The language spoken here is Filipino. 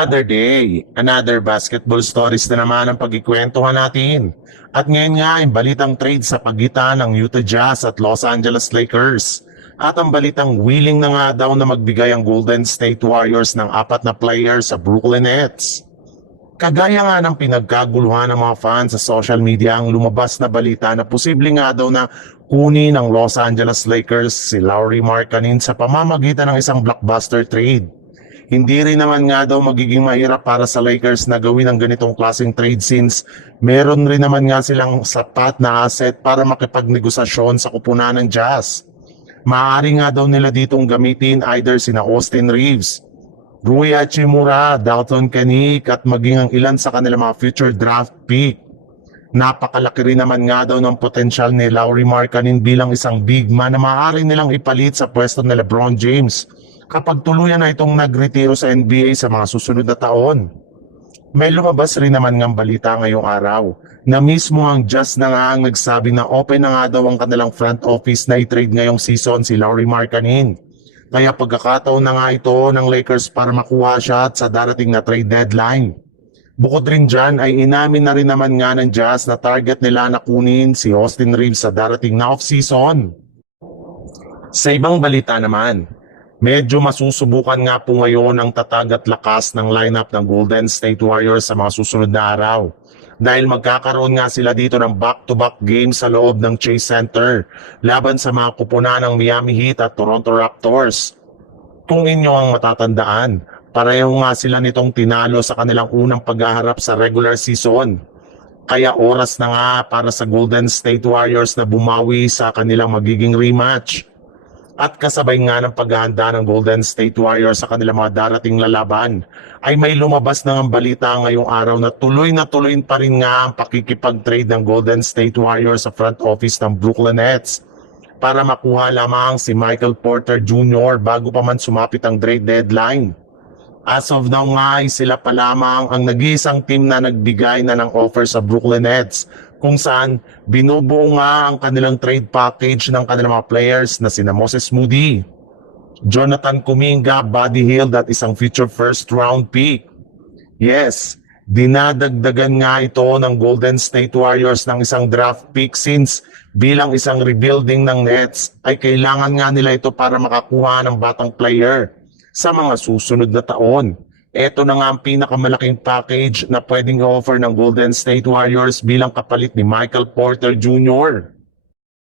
Another day, another basketball stories na naman ang pagkikwentuhan natin. At ngayon nga ay balitang trade sa pagitan ng Utah Jazz at Los Angeles Lakers. At ang balitang willing na nga daw na magbigay ang Golden State Warriors ng 4 na players sa Brooklyn Nets. Kagaya nga ng pinagkaguluhan ng mga fans sa social media ang lumabas na balita na posible nga daw na kunin ng Los Angeles Lakers si Lauri Markkanen sa pamamagitan ng isang blockbuster trade. Hindi rin naman nga daw magiging mahirap para sa Lakers na gawin ang ganitong klaseng trade since meron rin naman nga silang sapat na asset para makipagnegosasyon sa kupunan ng Jazz. Maaari nga daw nila ditong gamitin either sina Austin Reeves, Rui Hachimura, Dalton Kenick at maging ang ilan sa kanilang mga future draft pick. Napakalaki rin naman nga daw ng potensyal ni Lauri Markkanen bilang isang big man na maaari nilang ipalit sa pwesto ni LeBron James kapag tuluyan na itong nagretiro sa NBA sa mga susunod na taon. May lumabas rin naman ng balita ngayong araw na mismo ang Jazz na nga ang nagsabi na open na nga daw ang kanilang front office na i-trade ngayong season si Lauri Markkanen. Kaya pagkakataon na nga ito ng Lakers para makuha siya sa darating na trade deadline. Bukod rin dyan ay inamin na rin naman nga ng Jazz na target nila na kunin si Austin Reeves sa darating na off-season. Sa ibang balita naman, medyo masusubukan nga po ngayon ang tatag at lakas ng lineup ng Golden State Warriors sa mga susunod na araw. Dahil magkakaroon nga sila dito ng back-to-back games sa loob ng Chase Center laban sa mga kupunan ng Miami Heat at Toronto Raptors. Kung inyo ang matatandaan, pareho nga sila nitong tinalo sa kanilang unang paghaharap sa regular season. Kaya oras na nga para sa Golden State Warriors na bumawi sa kanilang magiging rematch. At kasabay nga ng paghahanda ng Golden State Warriors sa kanilang mga darating lalaban, ay may lumabas na ng balita ngayong araw na tuloy pa rin nga ang pakikipag-trade ng Golden State Warriors sa front office ng Brooklyn Nets para makuha lamang si Michael Porter Jr. bago pa man sumapit ang trade deadline. As of now nga ay sila pa lamang ang nag-iisang team na nagbigay na ng offer sa Brooklyn Nets kung saan binubuo nga ang kanilang trade package ng kanilang mga players na sina Moses Moody, Jonathan Kuminga, Buddy Hield at isang future first round pick. Yes, dinadagdagan nga ito ng Golden State Warriors ng isang draft pick since bilang isang rebuilding ng Nets ay kailangan nga nila ito para makakuha ng batang player sa mga susunod na taon. Ito na nga ang pinakamalaking package na pwedeng offer ng Golden State Warriors bilang kapalit ni Michael Porter Jr.